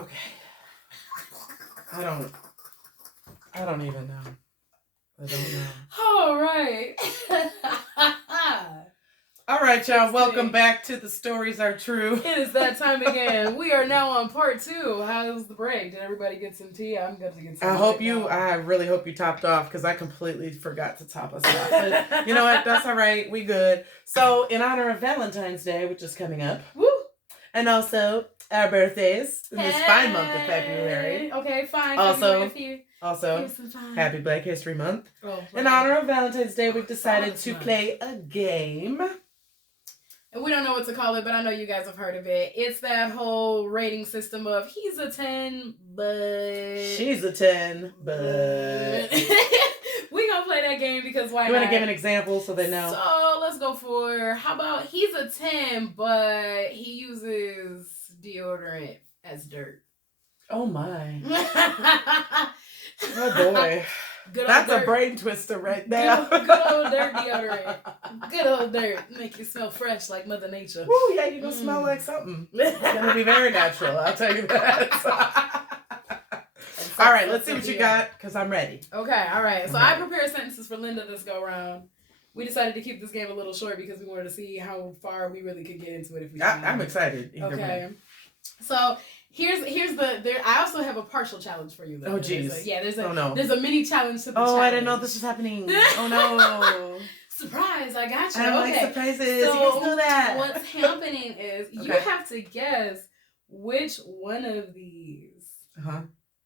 Okay. I don't even know. I don't know. All right. All right, y'all. Welcome back to The Stories Are True. It is that time again. We are now on part 2. How's the break? Did everybody get some tea? I'm going to get some. I really hope you topped off because I completely forgot to top us off. But you know what? That's all right. We good. So, in honor of Valentine's Day, which is coming up, woo, and also our birthdays in this fine month of February. Okay, fine. Also, Happy Black History Month. Oh, in honor of Valentine's Day, we've decided to play a game. And we don't know what to call it, but I know you guys have heard of it. It's that whole rating system of he's a 10, but... she's a 10, but... we gonna play that game because why not? You want to give an example so they know? So, let's go for... how about he's a 10, but he uses deodorant as dirt. Oh, my. Oh, boy. That's a brain twister right now. Good old dirt deodorant. Good old dirt. Make you smell fresh like Mother Nature. Woo, yeah, you're going to smell like something. It's going to be very natural, I'll tell you that. All right, let's see what you got, because I'm ready. Okay, all right. So I prepared sentences for Linda this go-round. We decided to keep this game a little short because we wanted to see how far we really could get into it if we I'm excited. Either way. So... Here's the I also have a partial challenge for you though. Oh jeez. There's a mini challenge to the challenge. I didn't know this was happening. Oh no. Surprise, I got you. I don't like surprises. So you guys know that. What's happening is you have to guess which one of these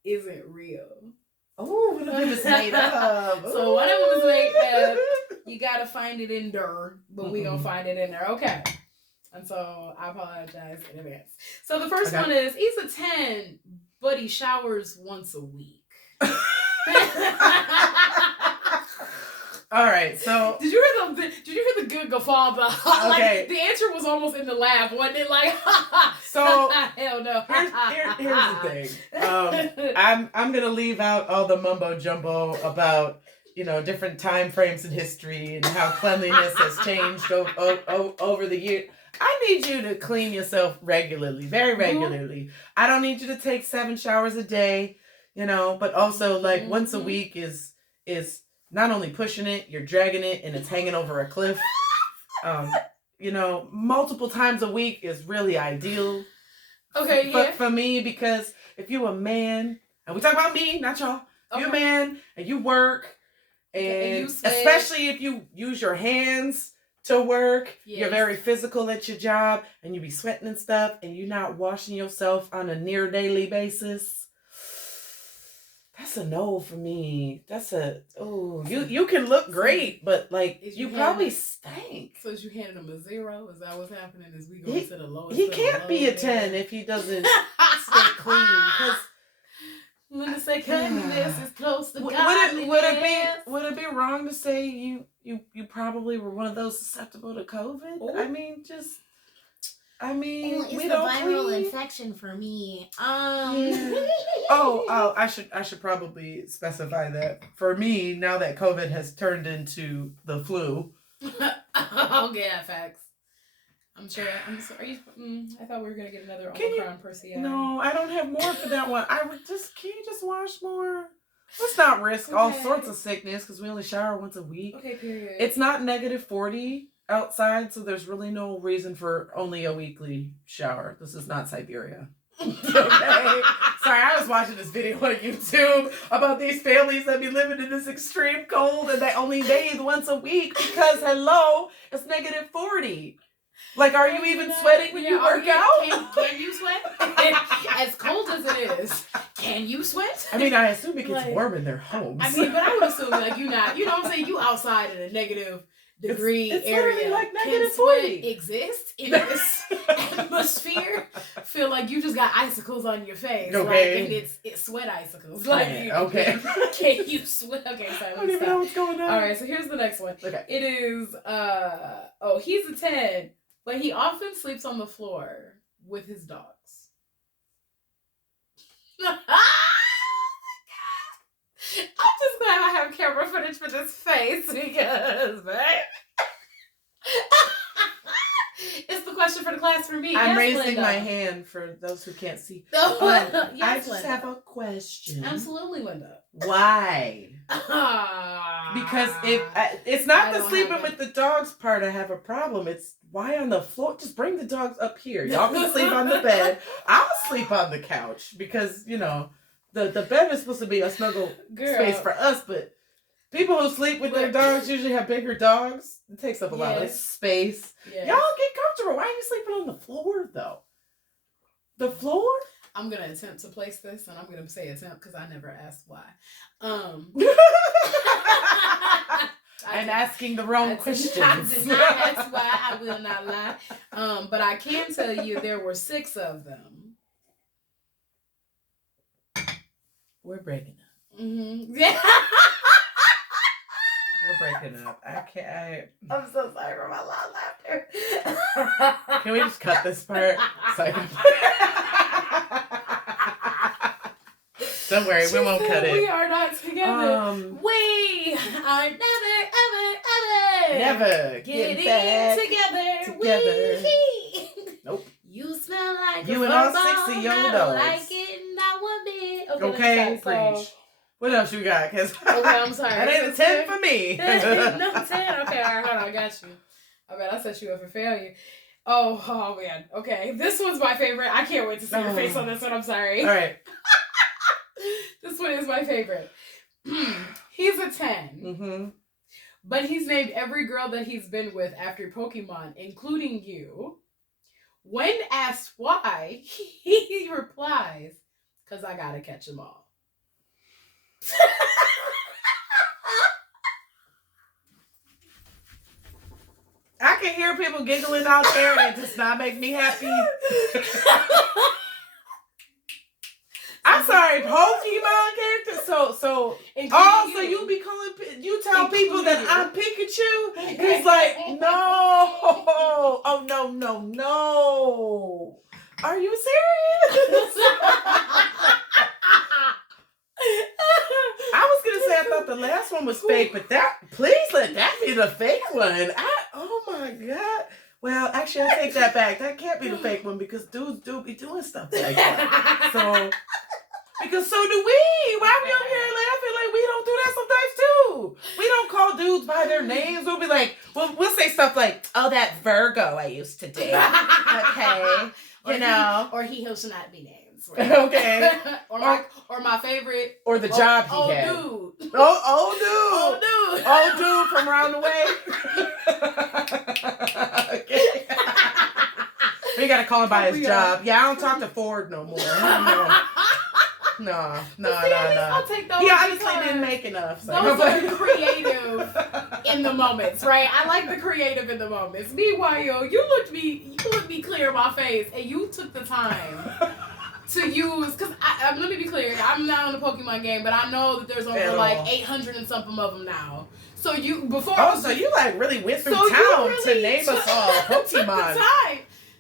isn't real. Oh, one of them is made up. So one of them is made up. You gotta find it in there, but we gonna find it in there. Okay. And so I apologize in advance. So the first one is he's a 10, but he showers once a week. All right, so did you hear the good guffaw? Like, the answer was almost in the laugh, wasn't it? Like, so hell no. Here's the thing. I'm gonna leave out all the mumbo jumbo about different time frames in history and how cleanliness has changed over the years. I need you to clean yourself regularly, very regularly. I don't need you to take 7 showers a day, but also like once a week is not only pushing it, you're dragging it and it's hanging over a cliff. Multiple times a week is really ideal. Okay, But for me, because if you're a man, and we talk about me, not y'all. If you're a man and you work, and especially if you use your hands to work, you're very physical at your job, and you be sweating and stuff, and you're not washing yourself on a near daily basis. That's a no for me. You can look great, but like you probably stink. So is you handing him a 0? Is that what's happening? Is we going to the lowest? He can't be a 10 if he doesn't stay clean. Because Linda say cleanliness is close to godliness. Would it be wrong to say you probably were one of those susceptible to COVID? Ooh. It's we a don't viral clean. infection for me. I should probably specify that for me now that COVID has turned into the flu. Yeah, facts. I'm sure. Are you? I thought we were gonna get another Omicron Percy. No, I don't have more for that one. Can you just wash more? Let's not risk all sorts of sickness because we only shower once a week. Okay, period. It's not -40 outside, so there's really no reason for only a weekly shower. This is not Siberia. Okay. Sorry, I was watching this video on YouTube about these families that be living in this extreme cold and they only bathe once a week because hello, it's -40. Like, are you even sweating when you work out? Can you sweat? As cold as it is, can you sweat? I mean, I assume it gets warm in their homes. I mean, but I would assume like you're not. You know what I'm saying? You outside in a negative degree it's area. Like can -40 sweat exist in this atmosphere? Feel like you just got icicles on your face. Okay. Like, and it's sweat icicles. Like, okay. Can you sweat? Okay, sorry. I don't even know what's going on. All right, so here's the next one. Okay. It is he's a 10, but he often sleeps on the floor with his dogs. Oh my God. I'm just glad I have camera footage for this face because, right? It's the question for the class ask for me. I'm yes, raising Linda. my hand for those who can't see. Yes, I just Linda. have a question. Absolutely, Linda. Why? Because it's not the sleeping with the dogs part I have a problem. It's why on the floor. Just bring the dogs up here. Y'all can sleep on the bed. I'll sleep on the couch because the bed is supposed to be a snuggle space for us, but people who sleep with their dogs usually have bigger dogs. It takes up a lot of space. Yes. Y'all get comfortable. Why are you sleeping on the floor though? The floor? I'm gonna attempt to place this, and I'm gonna say attempt because I never asked why. I'm asking the wrong questions. I did not ask why. I will not lie. But I can tell you there were 6 of them. We're breaking up. Mm-hmm. Yeah. We're breaking up. I'm so sorry for my loud laughter. Can we just cut this part so I can... Don't worry, we won't cut it. We are not together. We are never getting together. Nope. You smell like you and all 6 of your dogs. Like it, not one bit. Okay, preach. What else you got? Okay, I'm sorry. That ain't a 10 for me. No 10. Okay, all right, hold on, I got you. I bet I set you up for failure. Oh man. Okay, this one's my favorite. I can't wait to see your face on this one. I'm sorry. All right. This one is my favorite. He's a 10. Mm-hmm. But he's named every girl that he's been with after Pokemon, including you. When asked why, he replies, "'Cause I gotta catch them all." I can hear people giggling out there, and it does not make me happy. I'm sorry, Pokemon characters. So you tell people that I'm Pikachu. He's like, no, oh no. Are you serious? I was gonna say I thought the last one was fake, but please let that be the fake one. Oh my God. Well, actually, I take that back. That can't be the fake one because dudes do be doing stuff like that. Because so do we. Why are we over here laughing like we don't do that sometimes too? We don't call dudes by their names. We'll be like, we'll say stuff like, "Oh, that Virgo I used to date." Okay, or he should not be named. Right? Okay, or my favorite, or the job he had. Dude. Old dude from around the way. Okay. We gotta call him by his job. Yeah, I don't talk to Ford no more. No. I'll take those. He honestly didn't make enough. So. Those are creative in the moments, right? I like the creative in the moments. Meanwhile, you looked me clear in my face, and you took the time to use. Because let me be clear, I'm not on the Pokemon game, but I know that there's over like 800 and something of them now. So you like really went through town to name us all Pokemon.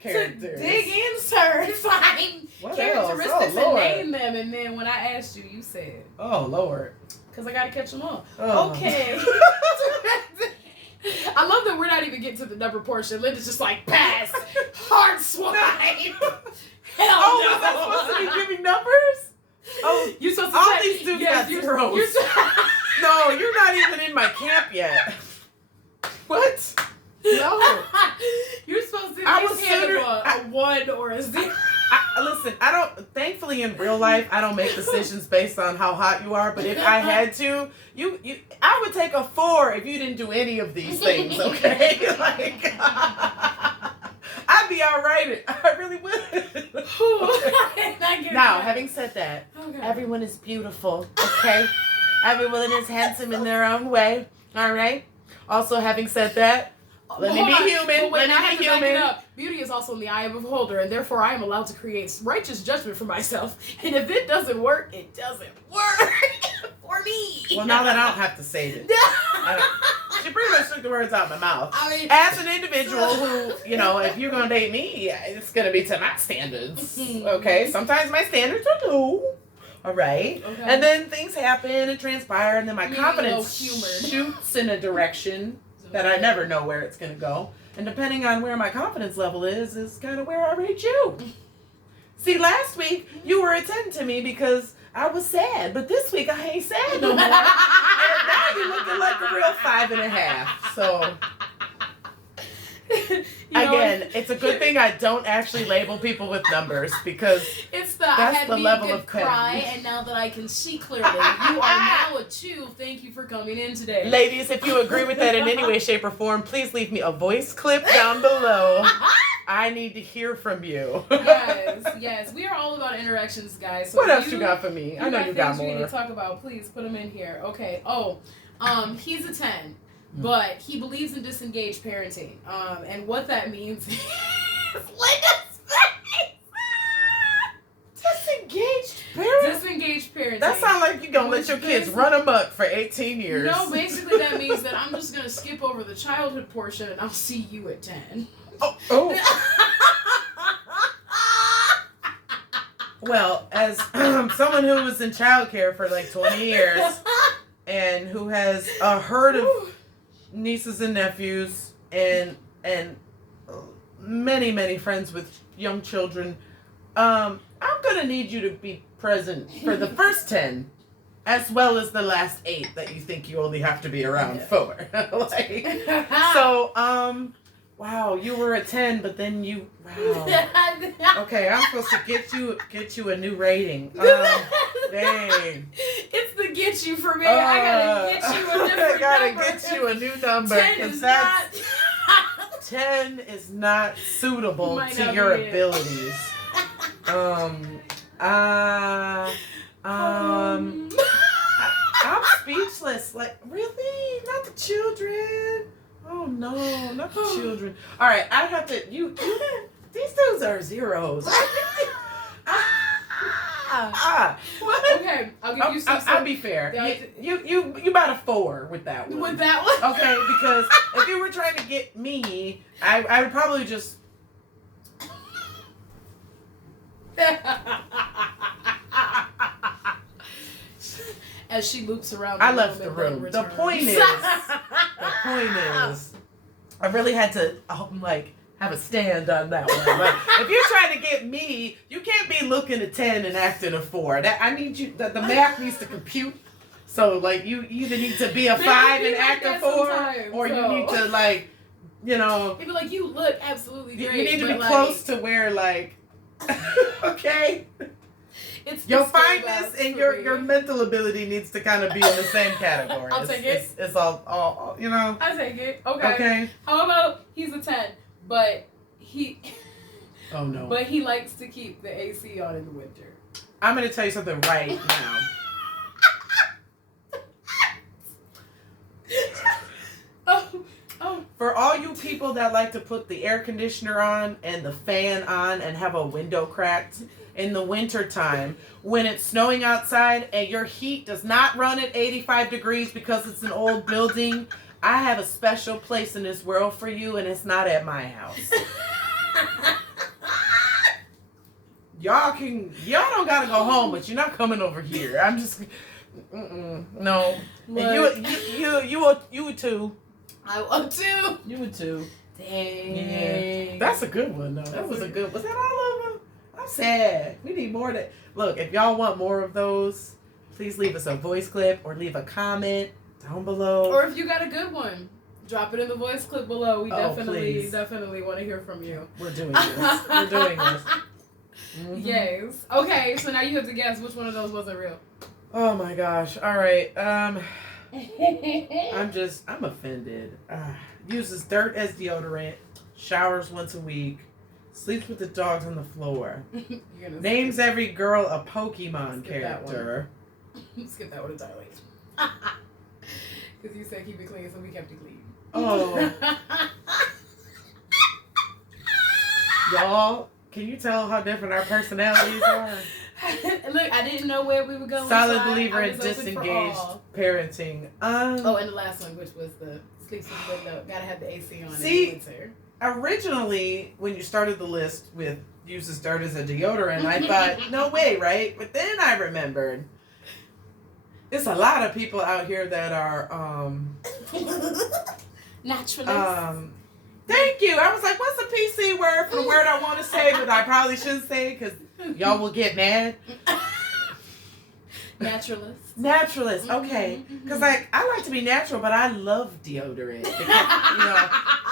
To dig in, sir, and find characteristics and name them. And then when I asked you, you said, "Oh Lord," because I gotta catch them all. Oh. Okay. I love that we're not even getting to the number portion. Linda's just like, pass, hard swipe. Hell no. Was I supposed to be giving numbers? Oh, you're supposed to. All these dudes got zeros. No, you're not even in my camp yet. What? No. You're supposed to a 1 or a 0. Listen, thankfully in real life, I don't make decisions based on how hot you are, but if I had to, I would take a 4 if you didn't do any of these things, okay? Like, I'd be all right. I really would. Now, having said that, everyone is beautiful, okay? Everyone is handsome in their own way, all right? Also, having said that, let me be human. Let me be human. Beauty is also in the eye of a beholder, and therefore I am allowed to create righteous judgment for myself. And if it doesn't work, it doesn't work for me. Well, now that I don't have to say it. She pretty much took the words out of my mouth. I mean, as an individual who, if you're going to date me, it's going to be to my standards. Okay? Sometimes my standards are low. All right? Okay. And then things happen and transpire, and then my confidence shoots in a direction that I never know where it's going to go. And depending on where my confidence level is kind of where I rate you. See, last week, you were a 10 to me because I was sad. But this week, I ain't sad no more. And now you're looking like a real 5.5. So... Again, it's a good thing I don't actually label people with numbers because that's I had the level of cry, and now that I can see clearly, you are now a 2. Thank you for coming in today. Ladies, if you agree with that in any way, shape, or form, please leave me a voice clip down below. I need to hear from you. Yes. We are all about interactions, guys. So what else you got for me? I know you got more. You need to talk about. Please put them in here. Okay. He's a 10. But he believes in disengaged parenting. And what that means is Linda's face. Disengaged parenting? Disengaged parenting. That sounds like you're going to let your kids run amok for 18 years. No, basically that means that I'm just going to skip over the childhood portion and I'll see you at 10. Oh. Well, as someone who was in childcare for like 20 years and who has a herd of nieces and nephews and many friends with young children, I'm gonna need you to be present for the first 10 as well as the last 8 that you think you only have to be around for. Wow, you were a 10, but then okay, I'm supposed to get you a new rating. Dang. It's the get you for me. I gotta get you a different number. I gotta get you a new number. 10 is not suitable to your abilities. I'm speechless. Like, really? Not the children? Oh no, not the children. All right, I have to. You. These dudes are zeros. What? Okay, I'll give you some. I'll be fair. You about a 4 with that one. With that one? Okay, because if you were trying to get me, I would probably just. As she loops around. I left the room. The point is, I really had to have a stand on that one. Like, if you're trying to get me, you can't be looking at 10 and acting a 4. That I need you. The math needs to compute. So you either need to be a 5 and act a 4, or you need to It'd be like, you look absolutely great. You need to be close to where okay. Your fineness and your mental ability needs to kind of be in the same category. I'll take it. It's all I'll take it. Okay. Okay. How about he's a 10, but he. Oh no. But he likes to keep the AC on in the winter. I'm gonna tell you something right now. For all you people that like to put the air conditioner on and the fan on and have a window cracked in the winter time, when it's snowing outside and your heat does not run at 85 degrees because it's an old building, I have a special place in this world for you, and it's not at my house. Y'all don't gotta go home, but you're not coming over here. I'm just, no. And you would too. I want to. You would too. Dang. Yeah. That's a good one, though. Was that all of them? I'm sad. We need more of that. Look, if y'all want more of those, please leave us a voice clip or leave a comment down below. Or if you got a good one, drop it in the voice clip below. We please. definitely want to hear from you. We're doing this. Mm-hmm. Yes. Okay, so now you have to guess which one of those wasn't real. Oh my gosh. All right. I'm offended. Uses dirt as deodorant, showers once a week, sleeps with the dogs on the floor, names every girl a Pokemon character. Skip that one entirely. Because you said keep it clean, so we kept it clean. Oh. Y'all, can you tell how different our personalities are? Look, I didn't know where we were going. Solid believer in disengaged parenting. And the last one, which was the sleeps with the window, gotta have the AC on in the winter. Originally, when you started the list with uses dirt as a deodorant, I thought, no way, right? But then I remembered, there's a lot of people out here that are Naturalist. Thank you. I was like, what's a PC word for the word I want to say, but I probably shouldn't say because y'all will get mad. Naturalist. Okay. Because I like to be natural, but I love deodorant. Because,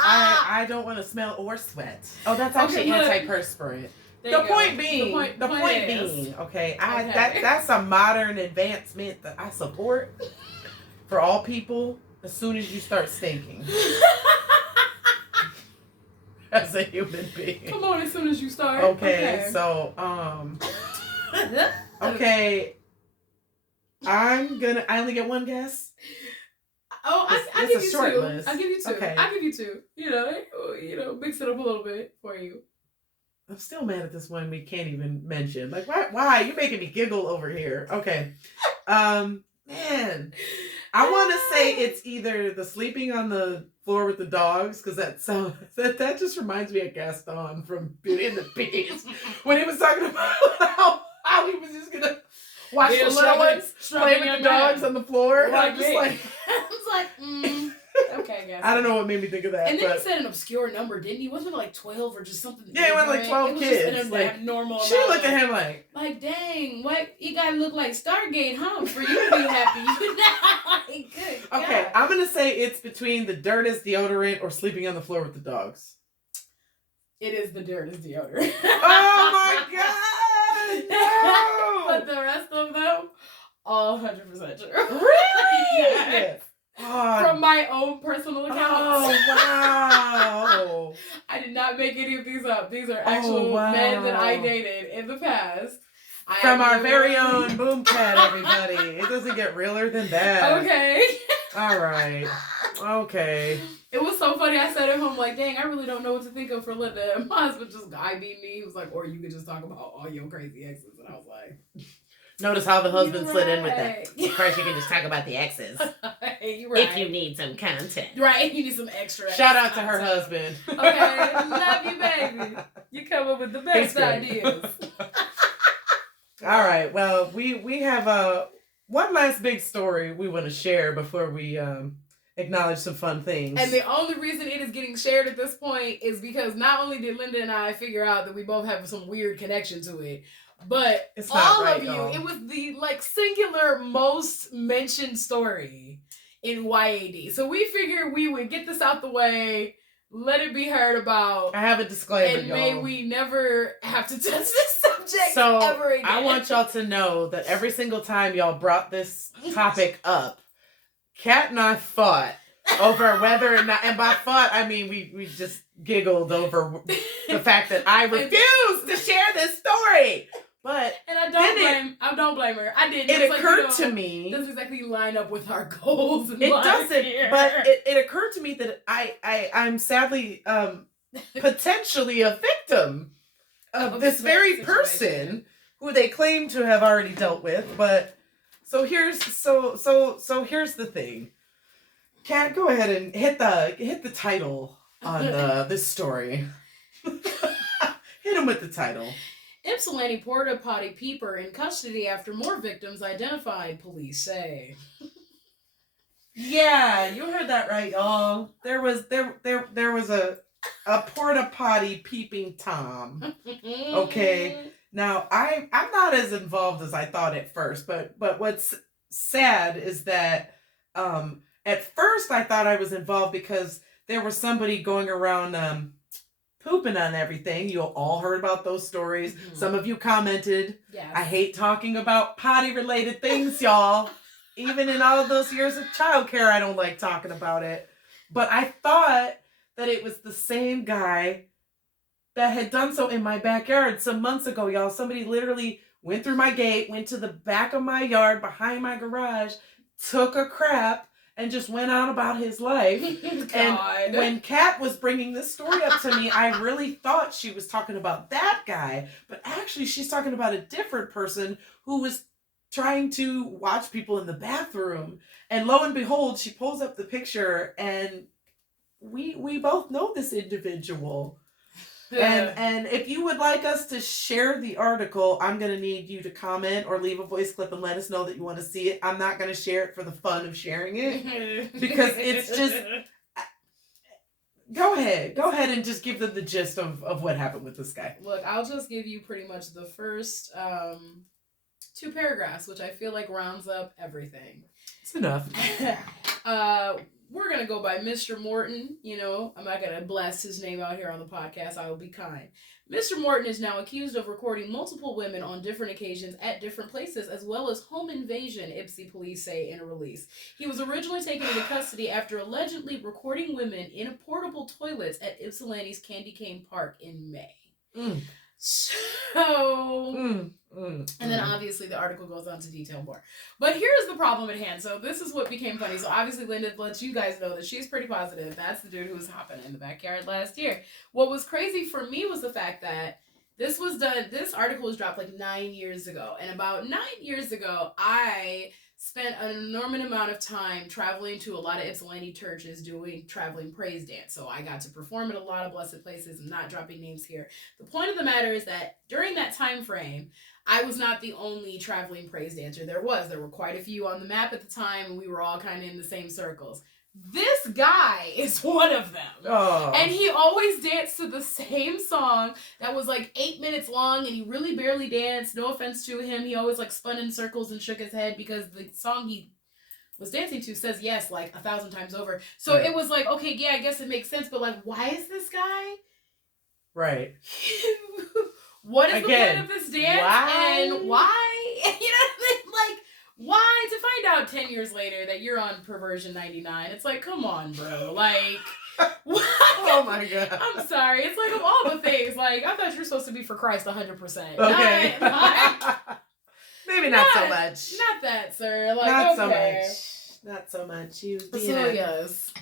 I don't want to smell or sweat. Oh, that's actually antiperspirant. The point being, okay, that's a modern advancement that I support for all people as soon as you start stinking. As a human being. Come on, as soon as you start. Okay. So, okay. I only get one guess. Oh, I give you two. List. I'll give you two. Okay. I'll give you two. Mix it up a little bit for you. I'm still mad at this one we can't even mention. Like, why? You're making me giggle over here. Okay. Man. I want to say it's either the sleeping on the floor with the dogs, because that just reminds me of Gaston from Beauty and the Beast when he was talking about how he was just gonna watch the little ones play with the dogs on the floor. And I'm just like, okay, guys. I don't know what made me think of that. And then he said an obscure number, didn't he? Wasn't it like 12 or just something? Yeah, it was like 12 kids. Just like normal. She looked at him like, dang, what? You gotta look like Stargate, huh? For you to be happy. Good. Okay, God. I'm gonna say it's between the dirtest deodorant or sleeping on the floor with the dogs. It is the dirtest deodorant. Oh my God! No! But the rest of them, all 100% true. Really? Yes. Oh. From my own personal account. Oh, wow. I did not make any of these up. These are actual men that I dated in the past. From our very own Boom Cat, everybody. It doesn't get realer than that. Okay. All right. Okay. It was so funny. I said at home, like, dang, I really don't know what to think of for Linda. And my husband just IB'd me. He was like, or you could just talk about all your crazy exes. And I was like... Notice how the husband slid in with that. First, you can just talk about the exes. If you need some content. Right, you need some extra. Shout out to her husband. Okay, love you, baby. You come up with the best ideas. All right, well, we have one last big story we want to share before we acknowledge some fun things. And the only reason it is getting shared at this point is because not only did Linda and I figure out that we both have some weird connection to it, but all of you, it was the singular most mentioned story in YAD. So we figured we would get this out the way, let it be heard about. I have a disclaimer, and may we never have to touch this subject ever again. I want y'all to know that every single time y'all brought this topic up, Kat and I fought over whether or not, and by fought I mean we just giggled over the fact that I refused to share this story. But I don't blame her. I didn't. It occurred to me. It doesn't exactly line up with our goals. It doesn't. Here. But it occurred to me that I'm sadly potentially a victim of this very person who they claim to have already dealt with. But so here's the thing. Kat, go ahead and hit the title on this story. Hit him with the title. Ypsilanti porta potty peeper in custody after more victims identified, police say. Yeah, you heard that right, y'all. There was a porta potty peeping Tom. Okay. Now I'm not as involved as I thought at first, but what's sad is that at first I thought I was involved because there was somebody going around pooping on everything. You all heard about those stories. Mm-hmm. Some of you commented. Yes. I hate talking about potty related things, y'all. Even in all of those years of childcare, I don't like talking about it. But I thought that it was the same guy that had done so in my backyard some months ago, y'all. Somebody literally went through my gate, went to the back of my yard behind my garage, took a crap, and just went on about his life. And when Kat was bringing this story up to me, I really thought she was talking about that guy. But actually, she's talking about a different person who was trying to watch people in the bathroom. And lo and behold, she pulls up the picture, and we both know this individual. And if you would like us to share the article, I'm going to need you to comment or leave a voice clip and let us know that you want to see it. I'm not going to share it for the fun of sharing it because it's just, Go ahead and just give them the gist of what happened with this guy. Look, I'll just give you pretty much the first 2 paragraphs, which I feel like rounds up everything. It's enough. We're going to go by Mr. Morton. You know, I'm not going to blast his name out here on the podcast. I will be kind. Mr. Morton is now accused of recording multiple women on different occasions at different places, as well as home invasion, Ypsi police say in a release. He was originally taken into custody after allegedly recording women in a portable toilets at Ypsilanti's Candy Cane Park in May. And then obviously the article goes on to detail more. But here's the problem at hand. So this is what became funny. So obviously Linda lets you guys know that she's pretty positive. That's the dude who was hopping in the backyard last year. What was crazy for me was the fact that this article was dropped like 9 years ago. And about 9 years ago, I spent an enormous amount of time traveling to a lot of Ypsilanti churches doing traveling praise dance. So I got to perform at a lot of blessed places. I'm not dropping names here. The point of the matter is that during that time frame, I was not the only traveling praise dancer there were quite a few on the map at the time, and we were all kind of in the same circles. This guy is one of them. Oh. And he always danced to the same song that was like 8 minutes long, and he really barely danced. No offense to him. He always like spun in circles and shook his head because the song he was dancing to says yes like 1,000 times over. So It was like, okay, yeah, I guess it makes sense, but like, why is this guy? Right. What is the point of this dance? Why? And why? You know what I mean? Like, why? To find out 10 years later that you're on Perversion 99. It's like, come on, bro. Like, what? Oh my God. I'm sorry. It's like, of all the things, like, I thought you were supposed to be for Christ 100%. Okay. Maybe not so much. Not that, sir. Like, not okay. so much. Not so much. You yes.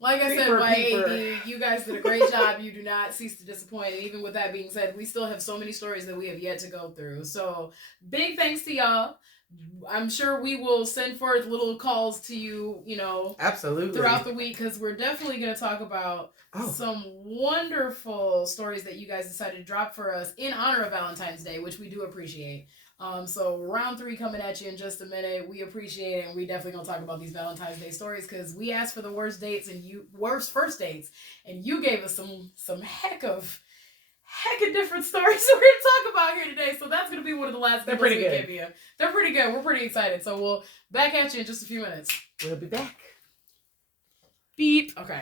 Like I said, by AD, you guys did a great job. You do not cease to disappoint. And even with that being said, we still have so many stories that we have yet to go through. So big thanks to y'all. I'm sure we will send forth little calls to you, you know, absolutely throughout the week, because we're definitely going to talk about some wonderful stories that you guys decided to drop for us in honor of Valentine's Day, which we do appreciate. So round 3 coming at you in just a minute. We appreciate it, and we definitely gonna talk about these Valentine's Day stories because we asked for the worst first dates, and you gave us some heck of different stories we're gonna talk about here today. So that's gonna be one of the last ones we give you. They're pretty good. We're pretty excited. So we'll back at you in just a few minutes. We'll be back. Beep. Okay.